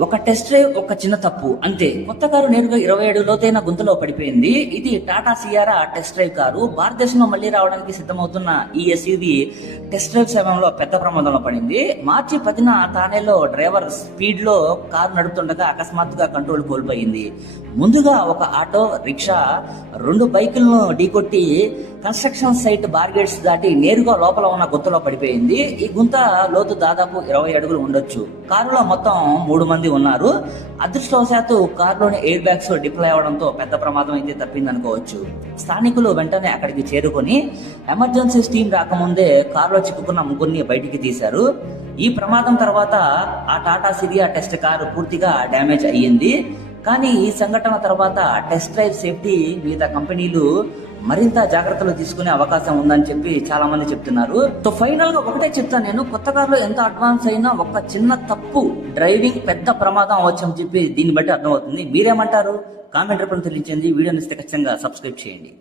ఒక test drive, ఒక చిన్న తప్పు అంతే. కొత్త కారు నేరుగా 27 లోతైన గుంతలో పడిపోయింది. ఇది Tata Sierra test drive car. భారతదేశంలో మళ్లీ రావడానికి సిద్ధమవుతున్న ఈ ఎస్యూవీ టెస్ట్ డ్రైవ్ సమయంలో పెద్ద ప్రమాదంలో పడింది. మార్చి 10న థానేలో డ్రైవర్ స్పీడ్ లో కారు నడుపుతుండగా అకస్మాత్తుగా కంట్రోల్ కోల్పోయింది. ముందుగా ఒక auto rickshaw 2 బైకులను ఢీకొట్టి construction site bar gates దాటి నేరుగా లోపల ఉన్న గుంతలో పడిపోయింది. ఈ గుంత లోతు దాదాపు 20 అడుగులు ఉండొచ్చు. కారులో మొత్తం 3 మంది ఉన్నారు. అదృష్టవశాత్తు కారులోని ఎయిర్ బ్యాగ్స్ డిప్లాయ్ అవడంతో పెద్ద ప్రమాదం అయితే తప్పిందనుకోవచ్చు. స్థానికులు వెంటనే అక్కడికి చేరుకొని ఎమర్జెన్సీ టీమ్ రాకముందే కారులో చిక్కుకున్న ముగ్గురిని బయటికి తీశారు. ఈ ప్రమాదం తర్వాత ఆ టాటా సిరియా టెస్ట్ కారు పూర్తిగా డ్యామేజ్ అయ్యింది. కానీ ఈ సంఘటన తర్వాత టెస్ట్ డ్రైవ్ సేఫ్టీ మీద కంపెనీలు మరింత జాగ్రత్తలు తీసుకునే అవకాశం ఉందని చెప్పి చాలా మంది చెప్తున్నారు. సో ఫైనల్ గా ఒకటే చెప్తాను నేను, కొత్త కారులో ఎంత అడ్వాన్స్ అయినా ఒక చిన్న తప్పు డ్రైవింగ్ పెద్ద ప్రమాదం అవ్వచ్చు అని చెప్పి దీన్ని బట్టి అర్థమవుతుంది. మీరేమంటారు? కామెంట్ రూపంలో తెలియచేయండి. వీడియో నచ్చితే ఖచ్చితంగా సబ్స్క్రైబ్ చేయండి.